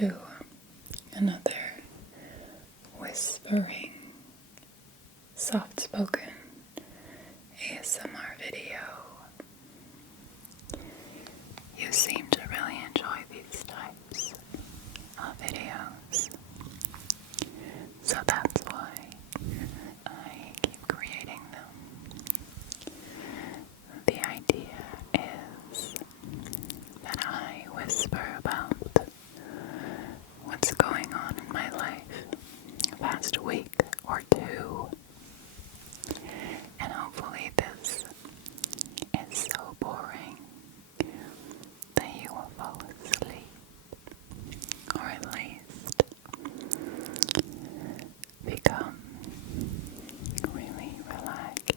to another whispering, soft-spoken ASMR video. You seem to really enjoy these types of videos, so that's why I keep creating them. The idea is that I whisper about what's going on in my life the past week or two, and hopefully this is so boring that you will fall asleep, or at least become really relaxed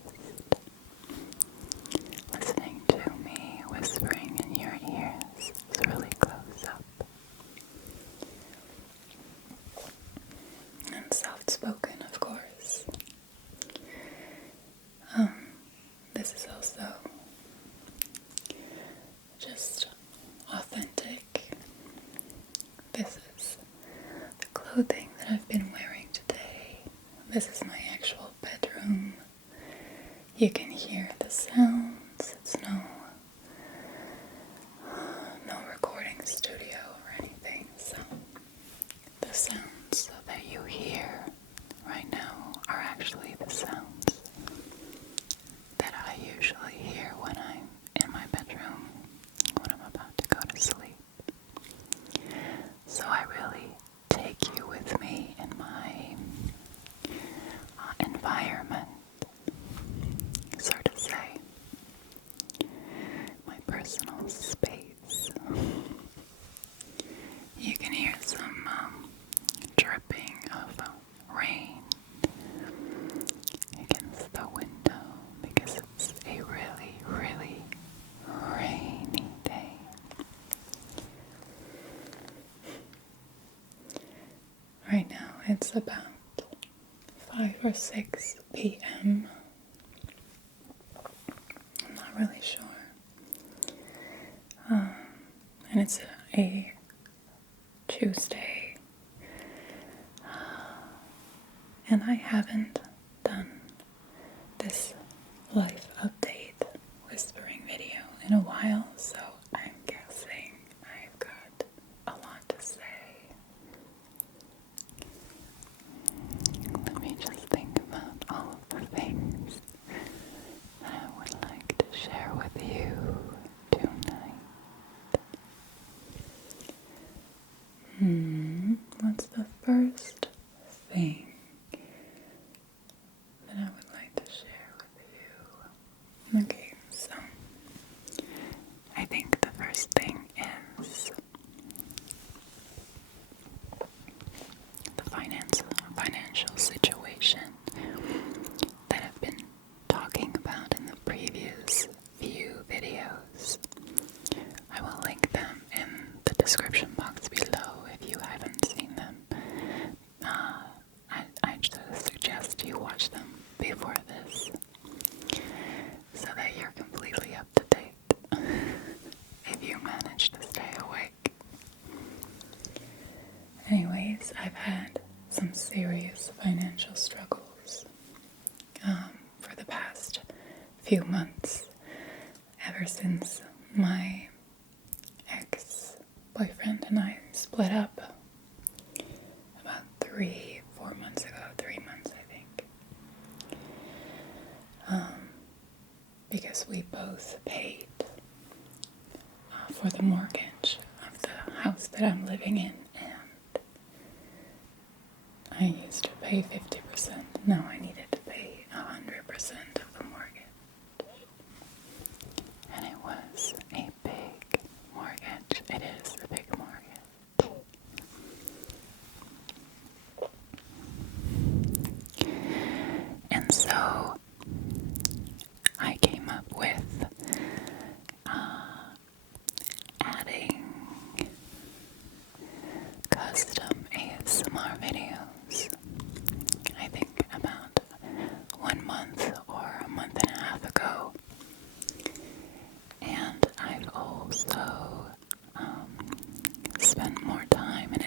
listening to me whispering in your ears. It's really close up and soft-spoken, of course. This is also just authentic. This is the clothing that I've been wearing today. This is my actual bedroom. You can hear the sounds. It's no recording studio or anything, so the sounds that you hear right now are actually the sounds that I usually hear when I'm in my bedroom, when I'm about to go to sleep. So I really take you with me in my environment, so to say, my personal space. You can hear some dripping of rain against the window because it's a really, really rainy day. Right now it's about 5 or 6 p.m. I'm not really sure. And it's a Tuesday. And I haven't done this life update whispering video in a while, so I'm guessing I've got a lot to say. Let me just think about all of the things that I would like to share with you tonight. What's the first thing that I would like to share with you? Okay, so I think the first thing is the financial situation that I've been talking about in the previous few videos. I will link them in the description box below if you haven't seen them. I just suggest you watch them before this so that you're completely up to date if you manage to stay awake. Anyways, I've had some serious financial struggles for the past few months, ever since my ex-boyfriend and I split up about 3 months ago, 3 months I think, because we both paid for the mortgage of the house that I'm living in, and I used to pay 50%, now I needed to pay 100% of the mortgage, and it was a big mortgage. It is a big mortgage. And so I came up with adding custom ASMR videos. I think about 1 month or a month and a half ago. And I've also spent more time and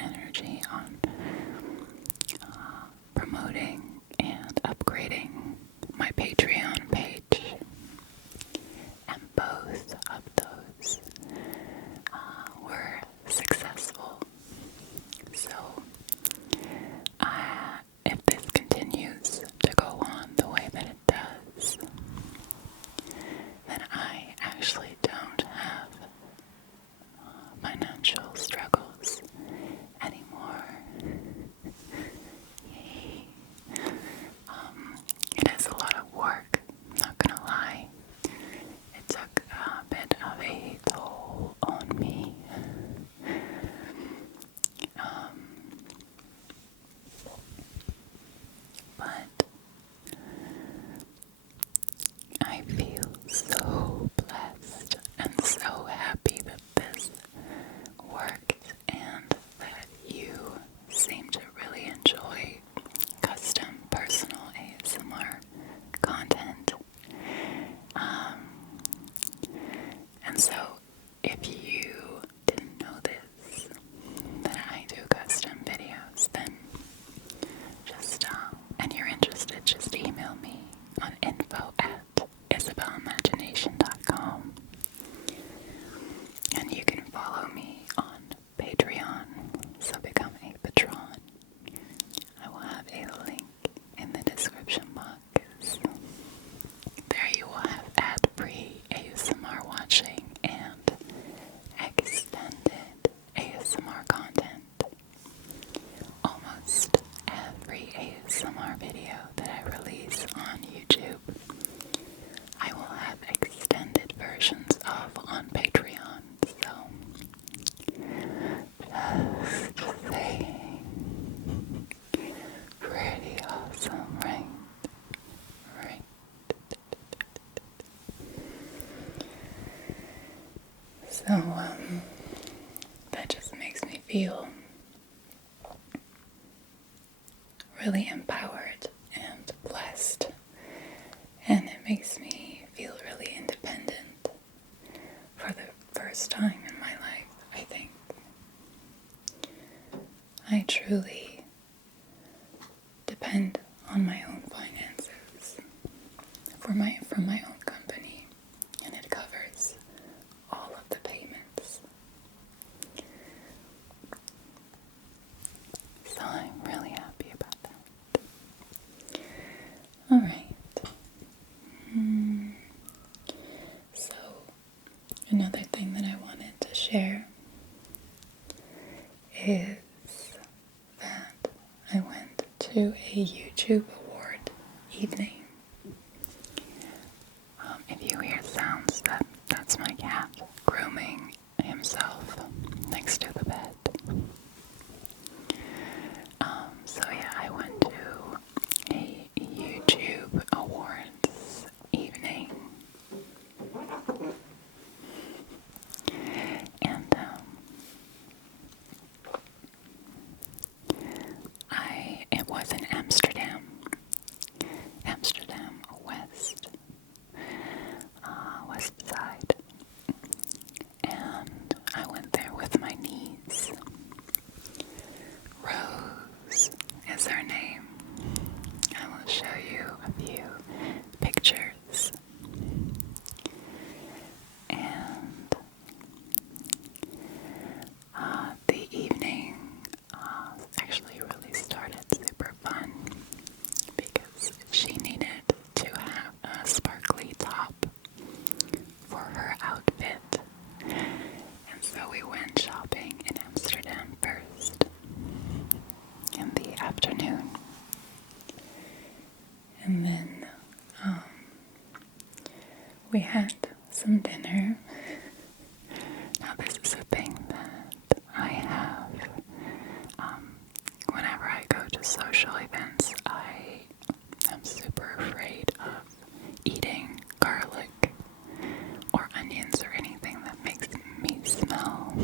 feel really empowered and blessed, and it makes me feel really independent for the first time in my life, I think. I truly depend on my own finances from my own company, and it covers all of the payments. So I'm really happy about that. Alright. So another thing that I wanted to share is that I went to a YouTube award evening. If you hear sounds, that's my cat grooming himself next to the bed. So yeah, I went to a YouTube awards evening, and it was in Amsterdam West Side, and I went there with my niece. Rose is her name. I will show you a few pictures. And the evening actually really started super fun because she needed to have a sparkly top for her outfit. And so we went shopping in Amsterdam first in the afternoon. And then we had some dinner. Now this is a thing that I have whenever I go to social events. I am super afraid of eating garlic or onions or anything that makes me smell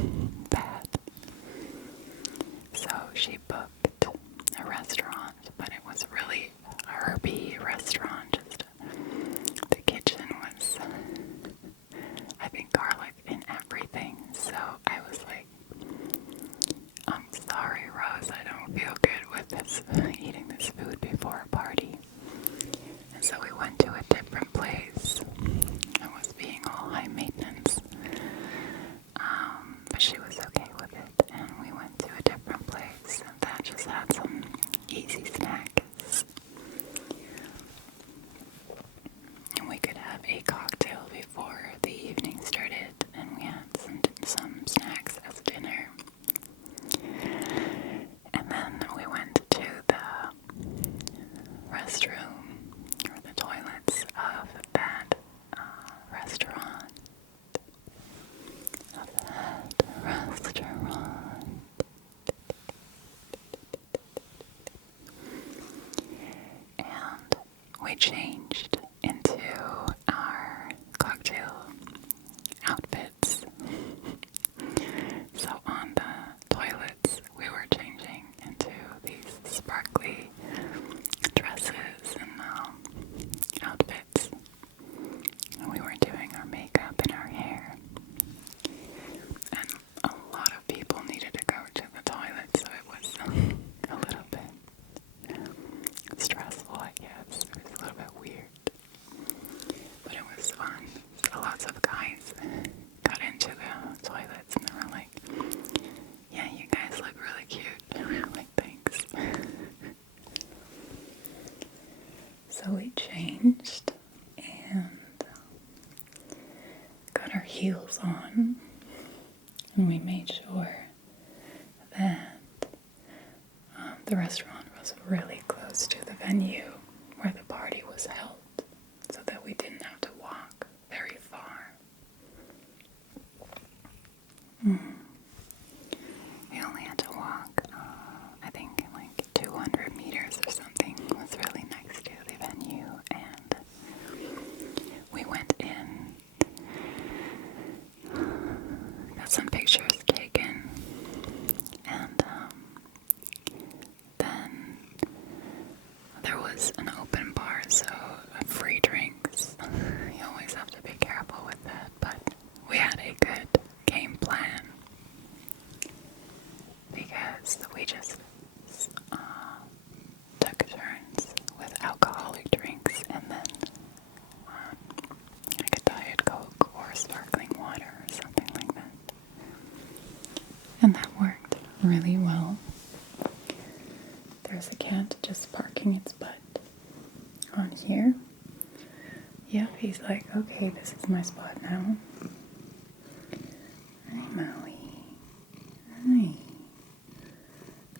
bad. So she booked a restaurant, but it was really a herby restaurant. Just the kitchen was, I think, garlic in everything. So I was like, I'm sorry, Rose, I don't feel good with this, eating this food before a party. And so we went to a different place. I was being all high maintenance. But she was okay with it, and we went to a different place that just had some easy snacks. And we could have a cocktail before the evening started, and we had some snacks as dinner. And then we went to the restroom, or the toilets of that restaurant. And we changed into our cocktail outfits. So on the toilets, we were changing into these sparkly dresses and outfits. And we were doing our makeup and our hair. And a lot of people needed to go to the toilet, so it was a little bit stressful, I guess. It was a little bit weird. But it was fun. So lots of guys got into the toilets and they were like, yeah, you guys look really cute. And we were like, thanks. So we changed and got our heels on, and we made sure that the restaurant was really close to the venue where the party was held, so that we didn't have to walk very far. We only had to walk, I think, like 200 meters or something. It was really next to the venue, and we went in, got some pictures taken, there was an open bar, so free drinks. You always have to be careful with that, but we had a good game plan because we just took turns with alcoholic drinks and then like a Diet Coke or sparkling water or something like that. And that worked really well. There's a cat just parking its butt on here. Yep, he's like, okay, this is my spot now. Hi, Maui. Hi.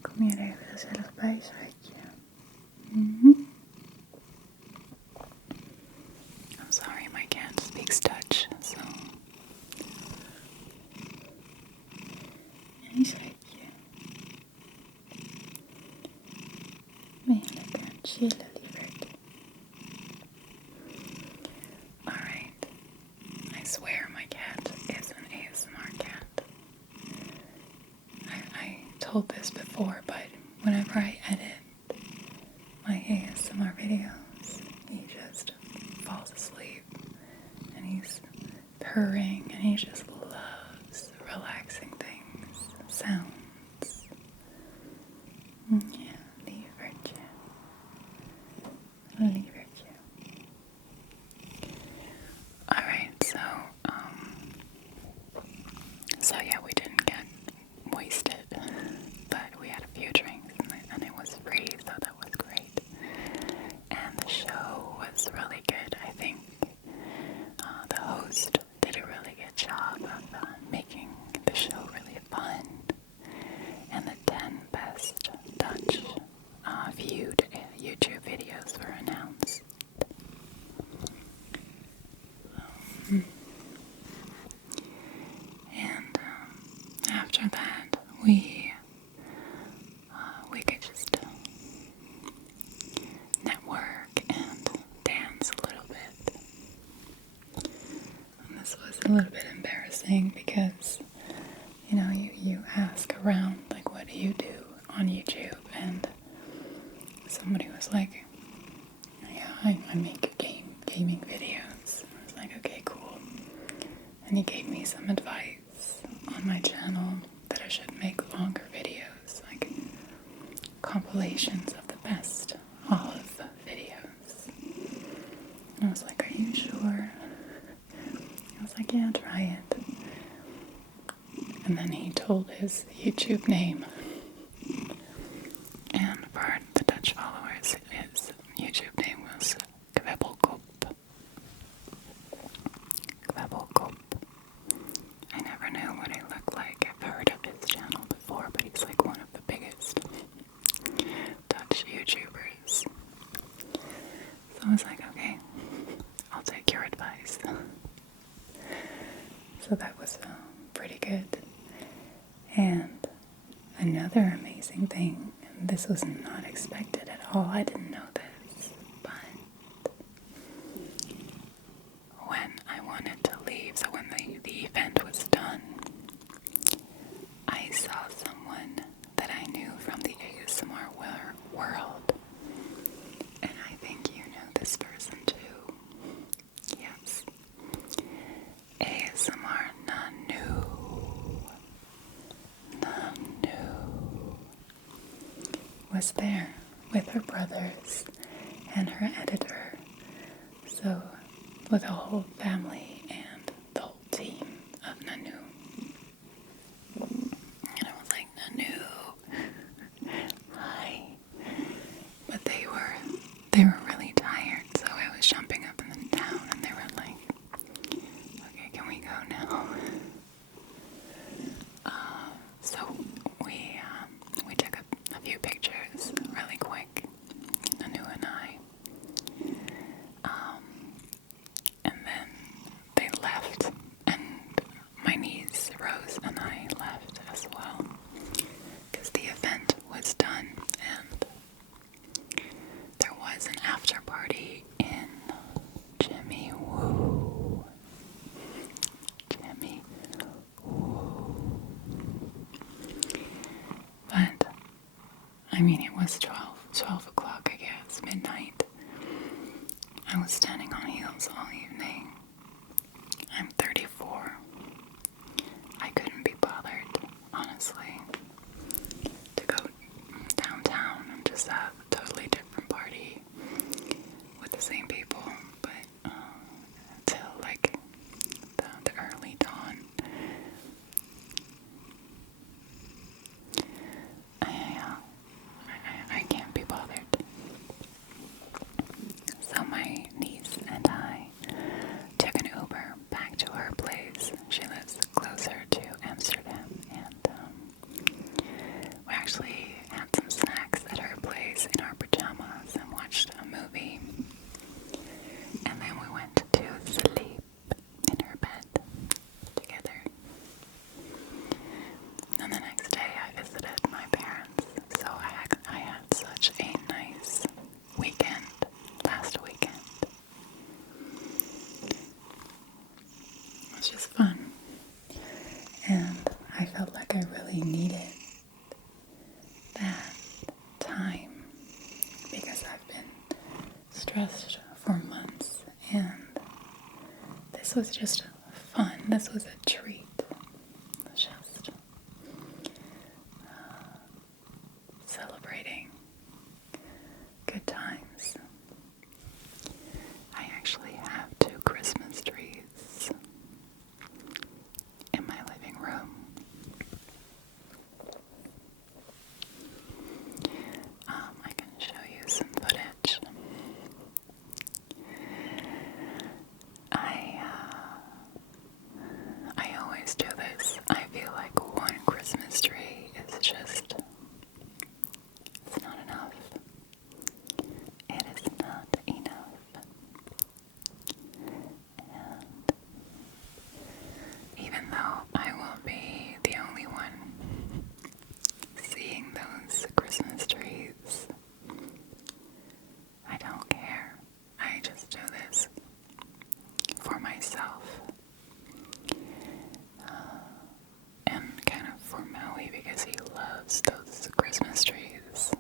Kom hier even gezellig bij, schatje. I'm sorry, my cat speaks Dutch, so... Hi, schatje. Ben je lekker aan het chillen, lieverd? Alright. I swear my cat is an ASMR cat. I told this before, but whenever I edit my ASMR videos, he just falls asleep and he's purring and he just loves relaxing things, sounds. Yeah, lievertje. Lievertje. Alright, so yeah, we didn't get wasted, but we had a few drinks and it was free, so that was great. And the show was really good. I think the host did a really good job of making the show really fun. And the 10 best Dutch viewed YouTube videos were announced. And after that, we could just network and dance a little bit. And this was a little bit embarrassing because, you know, you ask around, like, what do you do on YouTube? And somebody was like, yeah, I make gaming videos. I was like, okay, cool. And he gave me some advice on my channel that I should make longer videos, like compilations of the best olive videos. And I was like, are you sure? I was like, yeah, try it. And then he told his YouTube name. And for the Dutch followers, his YouTube name was 𝐶𝐈𝐋 𝐶𝐈𝐋. I never knew what he looked like. I've heard of his channel before, but he's like one of the biggest Dutch YouTubers. So I was like, okay, I'll take your advice. So that was pretty good. And another amazing thing, and this was not expected at all, I didn't know this, but when I wanted to leave, so when the event was done, I saw someone that I knew from the ASMR world, and I think you know this person too. Yes. ASMR Nanu was there with her brothers and her editor, so with the whole family and the whole team of Nanu. And I was like, Nanu, hi. But they were really tired, so I was jumping up and down, and they were like, okay, can we go now? So we took a few pictures really quick, Nanu and I. And then they left, and my niece Rose and I left as well, because the event was done, and there was an after party in Jimmy Woo. But I mean, it was 12 o'clock, I guess, past midnight. I was standing on heels all evening. I'm 34. I couldn't be bothered, honestly, to go downtown and just have a totally different party with the same people, but until like the early dawn. I can't be bothered. So my niece and I took an Uber back to her place. She lives closer to Amsterdam, and we actually had some snacks at her place in our pajamas and watched a movie. And then we went to sleep in her bed together. And the next day I visited my parents, so I had such a nice weekend last weekend. It was just fun, and I felt like I really needed that time because I've been stressed for months, and this was just fun. This was a treat. It was just celebrating good times. I actually have 2 Christmas trees in my living room. I can show you some footage. I always do this. I feel like one Christmas tree is just, it's not enough. It is not enough. And even though I will be the only one seeing those Christmas trees, I don't care. I just do this for myself. And kind of for Maui because he loves those Christmas trees.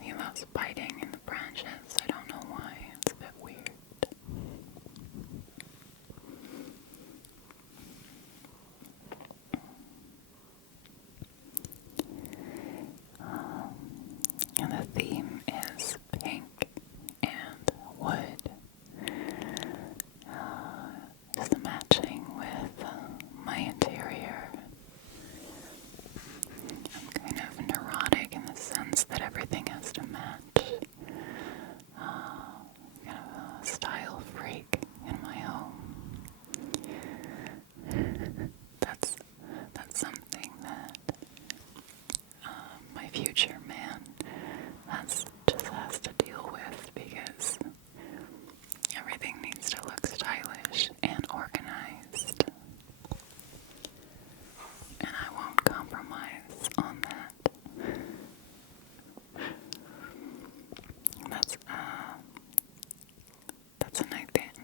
He loves biting in the branches. I don't know why. It's a bit weird. And the theme is pink and wood. Just matching with my interior. I'm kind of neurotic in the sense that everything has to match. Kind of a style freak in my home. That's something that my future man just has to deal with because everything needs to look stylish and organized. And I won't compromise on that. That's a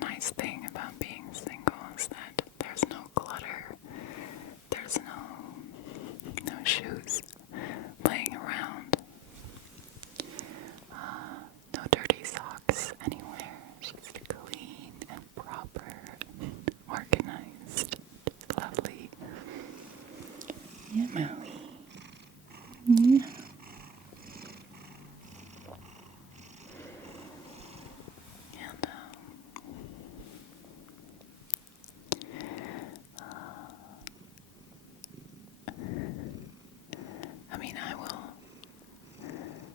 nice thing about being single is that there's no clutter. There's no shoes laying around. No dirty socks anywhere. Just clean and proper, organized. Just lovely. Yeah, Maui. Yeah.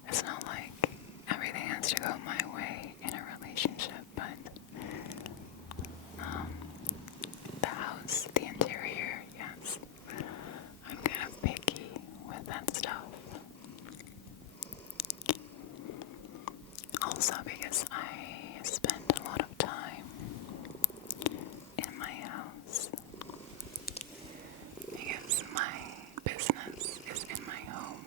It's not like everything has to go my way in a relationship, but the house, the interior, yes, I'm kind of picky with that stuff. Also because I spend a lot of time in my house because my business is in my home.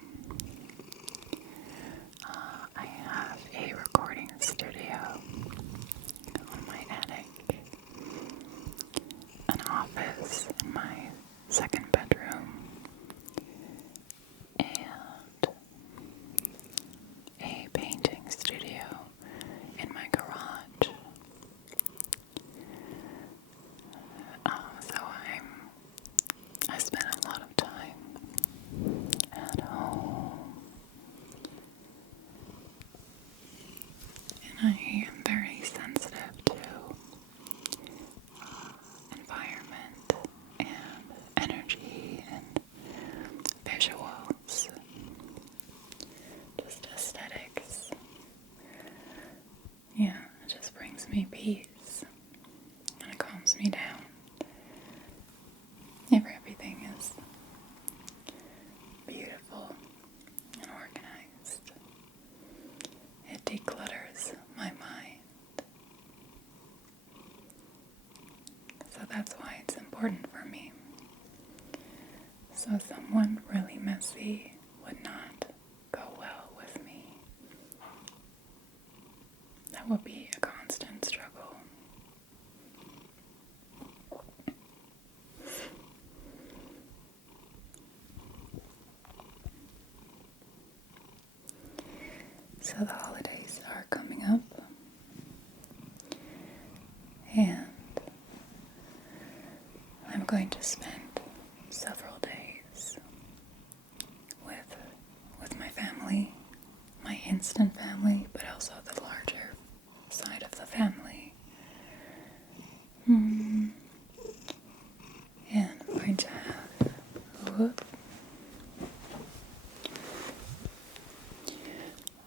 I have a recording studio on my attic, an office in my second bedroom, and visuals, just aesthetics. Yeah, it just brings me peace and it calms me down. If everything is beautiful and organized, it declutters my mind. So that's why it's important for me. So someone really messy would not go well with me. That would be a constant struggle. So the holidays are coming up, and I'm going to spend several days with my family, my instant family, but also the larger side of the family. And I'm going to have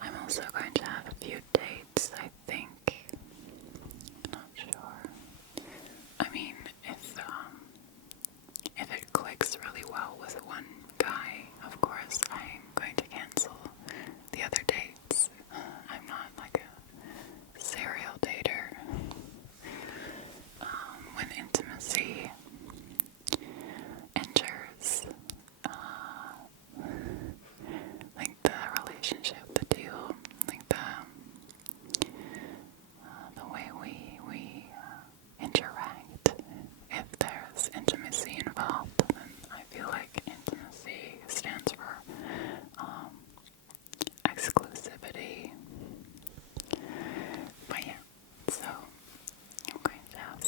I'm also going to have a few dates, I think. Not sure. I mean, if it clicks really well with one guy, of course I'm going to cancel the other dates. I'm not like a serial dater. When intimacy enters, like the relationship, the deal, like the way we interact, if there's intimacy involved, then I feel like intimacy stands for exclusivity. But yeah, so I'm going to have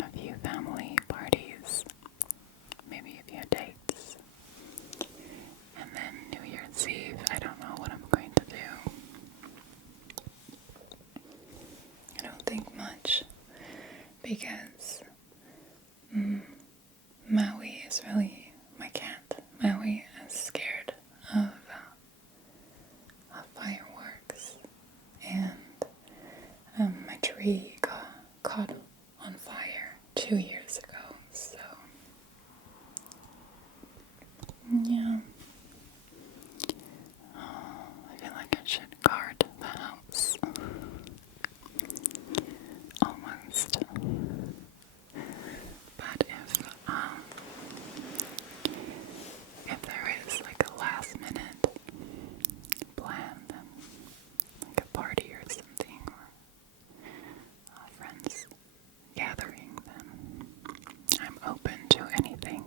a few family parties, maybe a few dates, and then New Year's Eve, I don't know what I'm going to do. I don't think much, because Maui is really, my cat, Maui, is scared of fireworks, and my tree caught on fire 2 years ago, so yeah. I feel like I should guard the house. Almost. But if there is like a last minute plan, then like a party or something, or friends gathering, then I'm open to anything.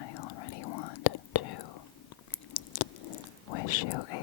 I already want to wish you a